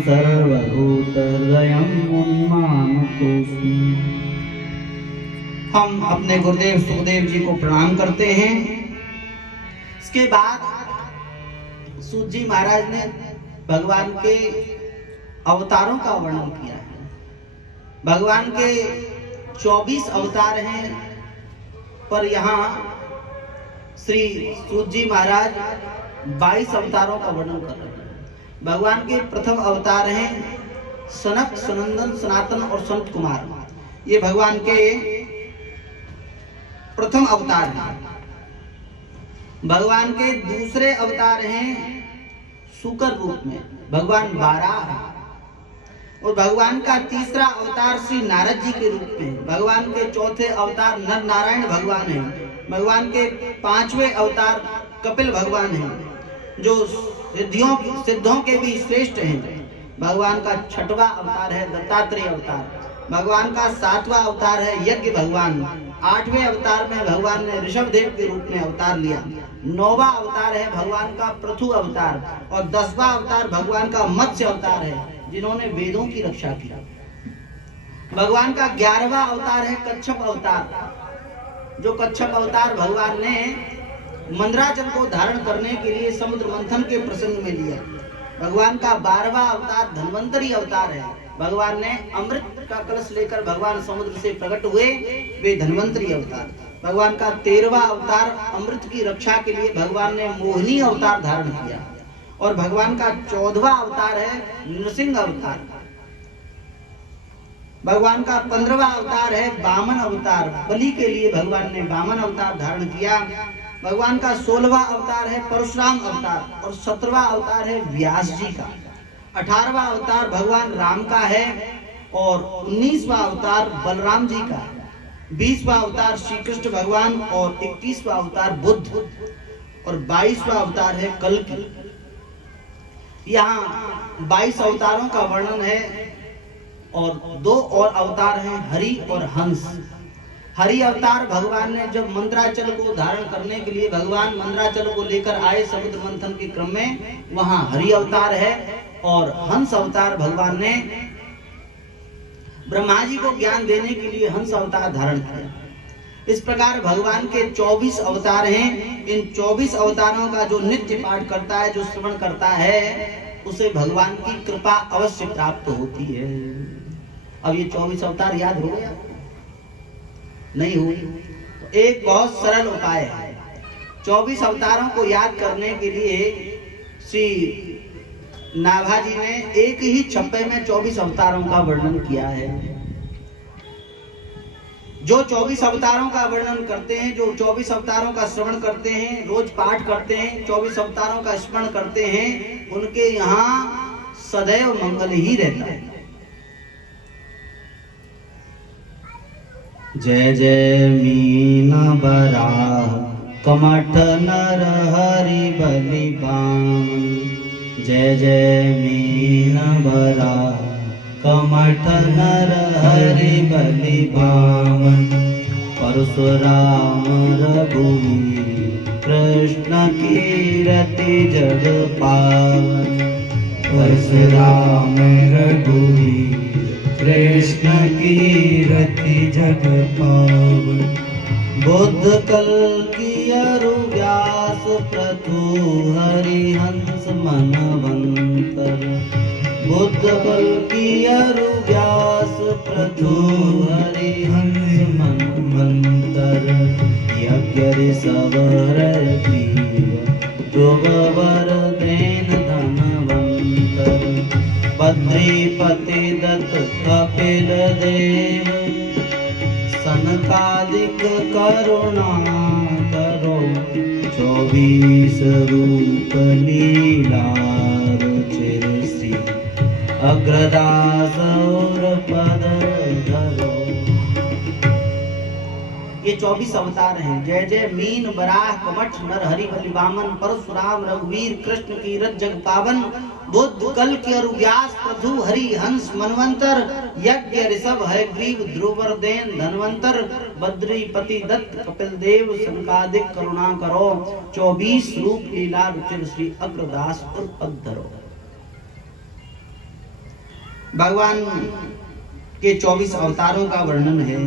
सर्वभूतहृदयं उन्मानतोऽस्मि। हम अपने गुरुदेव सुखदेव जी को प्रणाम करते हैं। इसके बाद सूत जी महाराज ने भगवान के अवतारों का वर्णन किया है। भगवान के 24 अवतार हैं, पर यहाँ श्री सूत जी महाराज 22 अवतारों का वर्णन कर रहे हैं। भगवान के प्रथम अवतार हैं सनक, सनंदन, सनातन और संत कुमार। ये भगवान के प्रथम अवतार हैं। भगवान के दूसरे अवतार हैं सूकर रूप में भगवान बाराह, और भगवान का तीसरा अवतार श्री नारद जी के रूप में। भगवान के चौथे अवतार नर नारायण भगवान हैं। भगवान के पांचवें अवतार कपिल भगवान हैं, जो सिद्धों के भी श्रेष्ठ हैं। भगवान का छठवां अवतार है दत्तात्रेय अवतार। भगवान का सातवां अवतार है यज्ञ भगवान। आठवें अवतार में भगवान ने ऋषभ देव के रूप में अवतार लिया। नौवां अवतार है भगवान का पृथु अवतार, और 10वां अवतार भगवान का मत्स्य अवतार है, जिन्होंने वेदों की रक्षा की। भगवान का 11वां अवतार है कच्छप अवतार, जो कच्छप अवतार भगवान ने मंदराचल को धारण करने के लिए समुद्र मंथन के प्रसंग में लिया। भगवान का 12वां अवतार धन्वंतरी अवतार है। भगवान ने अमृत का कलश लेकर भगवान समुद्र से प्रकट हुए, वे धन्वंतरी अवतार। भगवान का 13वां अवतार अमृत की रक्षा के लिए भगवान ने मोहिनी अवतार धारण किया। और भगवान का 14वां अवतार है नृसिंह अवतार। भगवान का 15वां अवतार है वामन अवतार। बलि के लिए भगवान ने वामन अवतार धारण किया। भगवान का 16वां अवतार है परशुराम अवतार, और 17वां अवतार है व्यास जी का। 18वां अवतार भगवान राम का है, और 19वां अवतार बलराम जी का है। 20वां अवतार श्री कृष्ण भगवान, और 21वां अवतार बुद्ध, और 22वां अवतार है कल्कि। यहाँ 22 अवतारों का वर्णन है, और 2 और अवतार हैं हरि और हंस। हरि अवतार भगवान ने जब मंदराचल को धारण करने के लिए भगवान मंदराचल को लेकर आए समुद्र मंथन के क्रम में, वहां हरि अवतार है। और हंस अवतार भगवान ने ब्रह्मा जी को ज्ञान देने के लिए हंस अवतार धारण किया। इस प्रकार भगवान के 24 अवतार हैं। इन 24 अवतारों का जो नित्य पाठ करता है, जो श्रवण करता है, उसे भगवान की कृपा अवश्य प्राप्त होती है। अब ये 24 अवतार याद हो गया? नहीं हुई तो एक बहुत सरल उपाय है। 24 अवतारों को याद करने के लिए श्री नाभाजी ने एक ही छप्पे में 24 अवतारों का वर्णन किया है। जो 24 अवतारों का वर्णन करते हैं, जो 24 अवतारों का श्रवण करते हैं, रोज पाठ करते हैं, 24 अवतारों का स्मरण करते हैं, उनके यहाँ सदैव मंगल ही रहता है। जय जय मीन बराह कमठ नर हरि बलि बामन। जय जय मीन बराह कमठ नर हरि बलि बामन। परशुराम रघुवीर कृष्ण कीरति जग पावन। परशुराम रघुवीर कृष्ण कीरति जग पावन। बुद्ध कल्कि अरु व्यास पृथु हरि हंस मनवंतर। बुद्ध कल्कि अरु व्यास पृथु हरि हंस मनवंतर। यज्ञ ऋषभ ग्रीव ध्रुववर देन धनवंतर। बद्रीपति दत्त कपिल देव सनकादिक करुणा करो। 24 रूप लीला रुचिर श्री अग्रदास और पद धरो। ये 24 अवतार हैं। जय जय मीन बराह कमठ नर हरि बलि वामन। परशुराम रघुवीर कृष्ण कीरत जग पावन। बुद्ध कल्कि अरु व्यास पृथु हरि हंस मनवंतर। यज्ञ ऋषभ हयग्रीव ध्रुवरदेन धनवंतर। बद्रीपति दत्त कपिल देव सनकादिक करुणा करो। 24 रूप लीला रुचिर श्री अग्रदास और पद धरो। भगवान के 24 अवतारों का वर्णन है।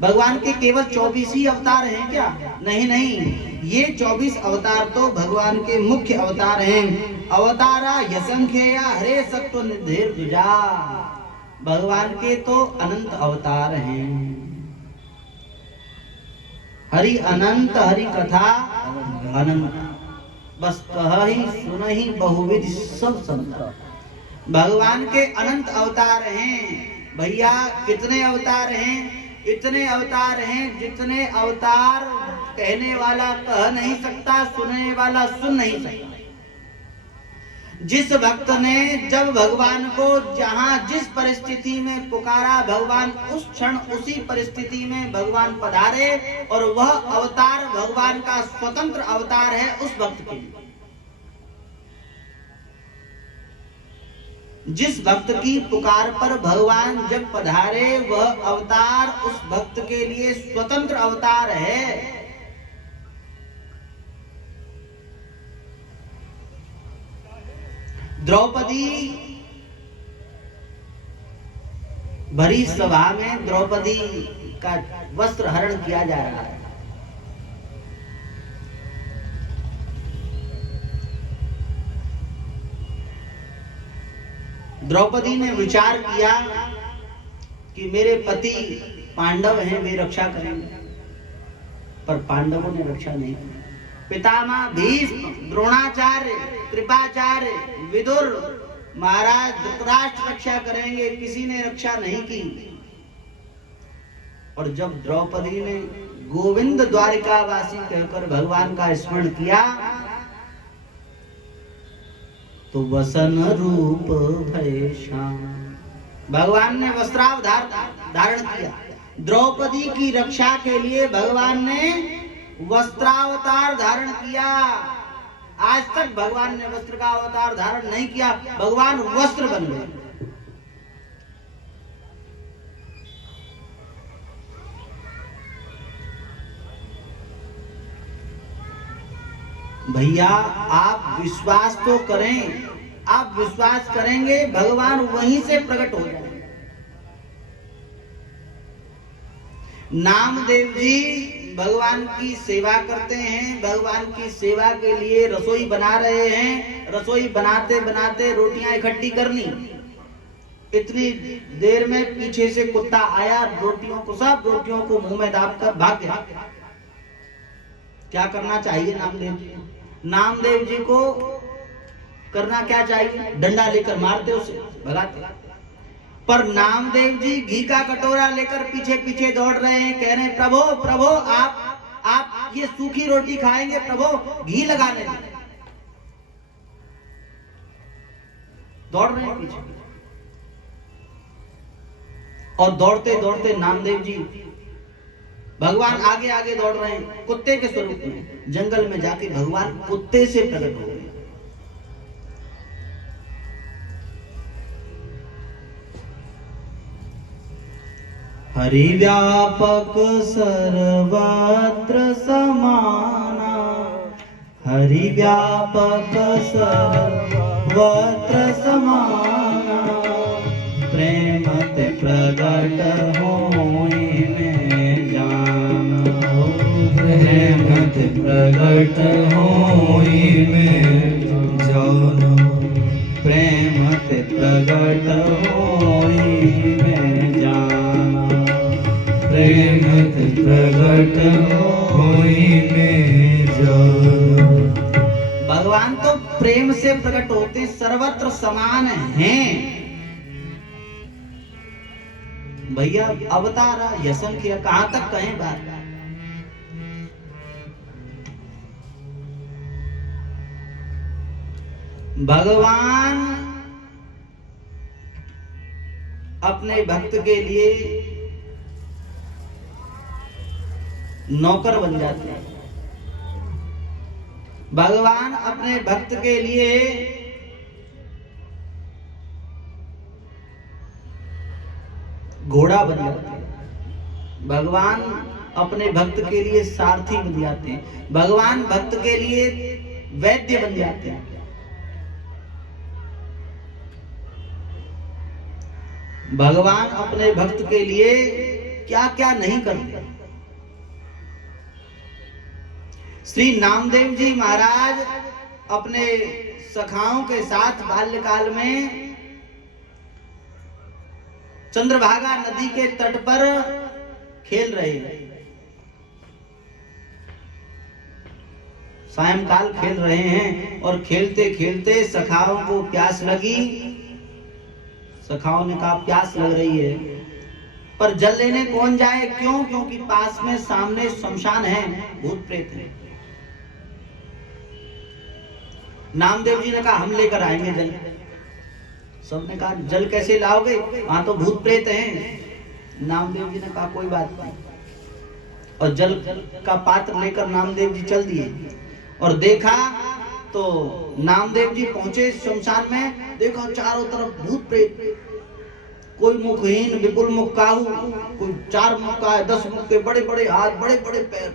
भगवान के केवल 24 ही अवतार हैं क्या? नहीं नहीं, ये 24 अवतार तो भगवान के मुख्य अवतार हैं। अवतारा यसंख्य हरे सत्व निधेर दुजा, भगवान के तो अनंत अवतार हैं। हरि अनंत, हरि कथा अनंत, बस कह ही सुन ही बहुविध सब संत। भगवान के अनंत अवतार हैं भैया। कितने अवतार हैं? इतने अवतार हैं जितने अवतार कहने वाला कह नहीं सकता, सुनने वाला सुन नहीं सकता। जिस भक्त ने जब भगवान को जहां जिस परिस्थिति में पुकारा, भगवान उस क्षण उसी परिस्थिति में भगवान पधारे, और वह अवतार भगवान का स्वतंत्र अवतार है उस भक्त के लिए। जिस भक्त की पुकार पर भगवान जब पधारे, वह अवतार उस भक्त के लिए स्वतंत्र अवतार है। द्रौपदी भरी सभा में द्रौपदी का वस्त्र हरण किया जा रहा है। द्रौपदी ने विचार किया कि मेरे पति पांडव हैं, वे रक्षा करेंगे, पर पांडवों ने रक्षा नहीं की। पितामह भीष्म, द्रोणाचार्य, कृपाचार्य, विदुर, महाराज धृतराष्ट्र रक्षा करेंगे, किसी ने रक्षा नहीं की। और जब द्रौपदी ने गोविंद द्वारिकावासी कहकर भगवान का स्मरण किया, तो वसन रूप भय श्याम, भगवान ने वस्त्रावधार धारण किया। द्रौपदी की रक्षा के लिए भगवान ने वस्त्रावतार धारण किया। आज तक भगवान ने वस्त्र का अवतार धारण नहीं किया, भगवान वस्त्र बन गए। भैया आप विश्वास तो करें, आप विश्वास करेंगे भगवान वहीं से प्रकट हो जाएंगे। नामदेव जी भगवान की सेवा करते हैं, भगवान की सेवा के लिए रसोई बना रहे हैं। रसोई बनाते बनाते रोटियां इकट्ठी कर ली, इतनी देर में पीछे से कुत्ता आया, सब रोटियों को मुंह में दाब कर भाग गया। क्या करना चाहिए नामदेव जी? नामदेव जी को करना क्या चाहिए? डंडा लेकर मारते, उसे भगाते। पर नामदेव जी घी का कटोरा लेकर पीछे पीछे दौड़ रहे हैं, कह रहे हैं प्रभु प्रभु आप ये सूखी रोटी खाएंगे, प्रभु घी लगाने दें। दौड़ रहे हैं पीछे, और दौड़ते दौड़ते नामदेव जी भगवान आगे आगे दौड़ रहे हैं कुत्ते के स्वरूप में। जंगल में जाके भगवान कुत्ते से प्रकट हो गए। हरि व्यापक सर्वत्र समाना, हरि व्यापक सर्वत्र समाना, प्रेम ते प्रगट होई में जाना, प्रेम ते प्रगट होई में जाना, प्रेम ते प्रगट होई में जाना, प्रेम ते प्रगट होई में जाना। भगवान तो प्रेम से प्रकट होते, सर्वत्र समान हैं। भैया अवतारा यशन किया, कहां तक कहें बात? भगवान अपने भक्त के लिए नौकर बन जाते हैं। भगवान अपने भक्त के लिए घोड़ा बन जाते हैं। भगवान अपने भक्त के लिए सारथी बन जाते हैं। भगवान भक्त के लिए वैद्य बन जाते हैं। भगवान अपने भक्त के लिए क्या क्या नहीं करते। श्री नामदेव जी महाराज अपने सखाओं के साथ बाल्यकाल में चंद्रभागा नदी के तट पर खेल रहे हैं। सायंकाल खेल रहे हैं और खेलते खेलते सखाओं को प्यास लगी। सखाओं ने कहा प्यास लग रही है, पर जल लेने कौन जाए? क्यों? क्योंकि पास में सामने शमशान है, भूत प्रेत है। नामदेव जी ने कहा हम लेकर आएंगे जल। सबने कहा जल कैसे लाओगे, वहां तो भूत प्रेत हैं। नामदेव जी ने कहा कोई बात नहीं, और जल का पात्र लेकर नामदेव जी चल दिए। और देखा तो नामदेव जी पहुंचे शमशान में, देखा चारों तरफ भूत प्रेत, कोई मुखहीन विपुल मुख काहू, कोई 4 मुख का है, 10 मुख के, बड़े बड़े हाथ, बड़े बड़े पैर।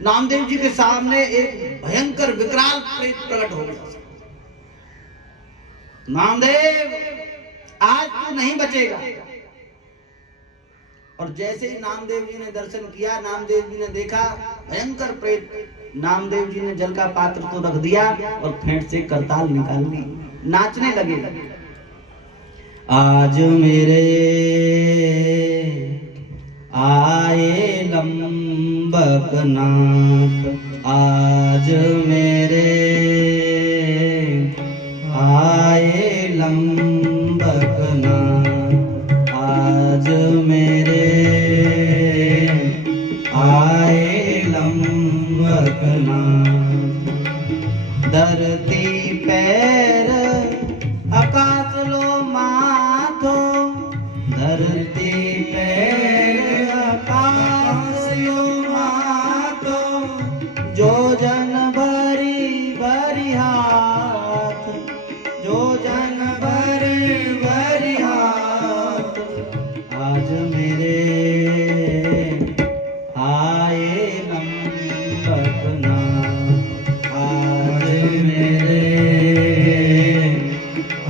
नामदेव जी के सामने एक भयंकर विकराल प्रेत प्रकट हो गया। नामदेव आज तू नहीं बचेगा। और जैसे ही नामदेव जी ने दर्शन किया, नामदेव जी ने देखा भयंकर प्रेत। नामदेव जी ने जल का पात्र तो रख दिया और फेंट से करताल निकाल ली, नाचने लगे। आज मेरे आए लंबक नाथ, आज मेरे आए लंबक नाथ, आज मेरे आए लंबक नाथ। धरती पैर आकाश लो माथो, धरती पैर आकाश लो माथो, जो जन भरी भरी हाथ, जो जन भरी भरी हाथ। आज मेरे आए लंबक नाथ, आज मेरे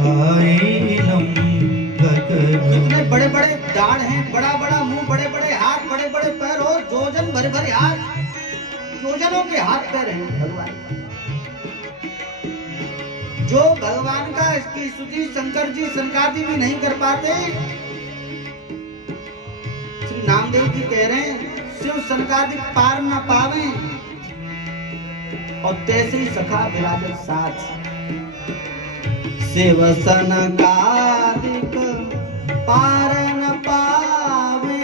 आए लंबक। कितने बड़े बड़े दाढ़ हैं, बड़ा बड़ा मुंह, बड़े बड़े हाथ, बड़े बड़े पैर, और जोजन भरे भरे हाथ, जोजनों के हाथ पैर हैं भगवान। जो भगवान का इसकी स्तुति शंकर जी सनकादि भी नहीं कर पाते, श्री नामदेव जी कह रहे हैं शिव सनकादि पार न पावे, और तैसे ही सखा विराजत साथ। शिव सनकादिक पार न पावे,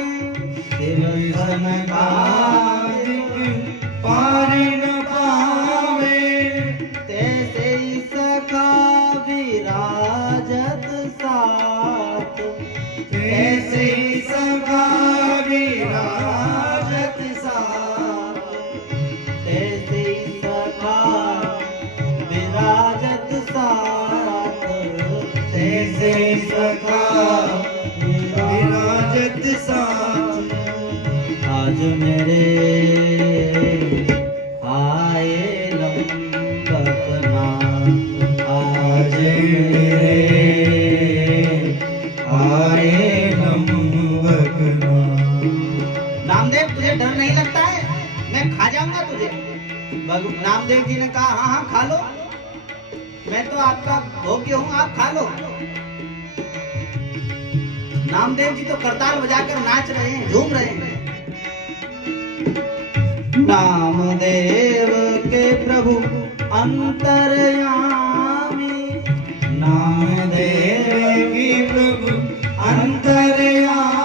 शिव सनकादिक पार न पावे, तैसे ही सखा विराजत साथ, तैसे ही सखा विराजत साथ, तैसे ही सखा विराजत साथ, तैसे ही सखा विराजत साथ। आज मेरे आए लंबक नाथ, आज मेरे आए लंबक नाथ। नामदेव तुझे डर नहीं लगता है? मैं खा जाऊंगा तुझे। नामदेव जी ने कहा हाँ हाँ खा लो, मैं तो आपका भोग्य हूँ, आप खा लो। नामदेव जी तो करताल बजाकर नाच रहे हैं, झूम रहे हैं। नामदेव के प्रभु अंतर्यामी, नामदेव के प्रभु अंतर्यामी,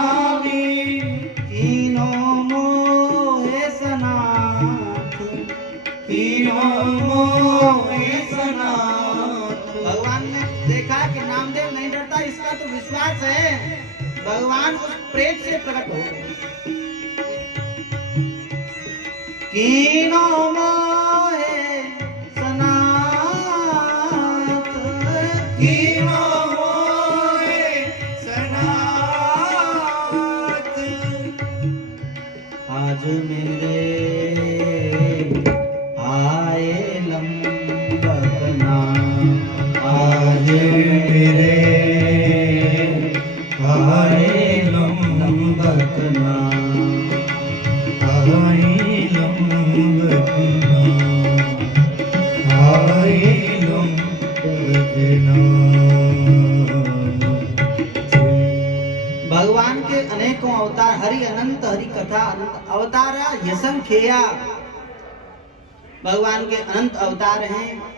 कीनो मोहे सनाथ, कीनो मोहे सनाथ। भगवान ने देखा कि नामदेव नहीं डरता, इसका तो विश्वास है। भगवान उस प्रेत से प्रकट हो गए। कीनो मोहे सनाथ, कीनो मोहे सनाथ। आज मेरे आए लंबक नाथ, आज मेरे भगवान के अनेकों अवतार, हरि अनंत हरि कथा अवतार यसंख्या, भगवान के अनंत अवतार हैं।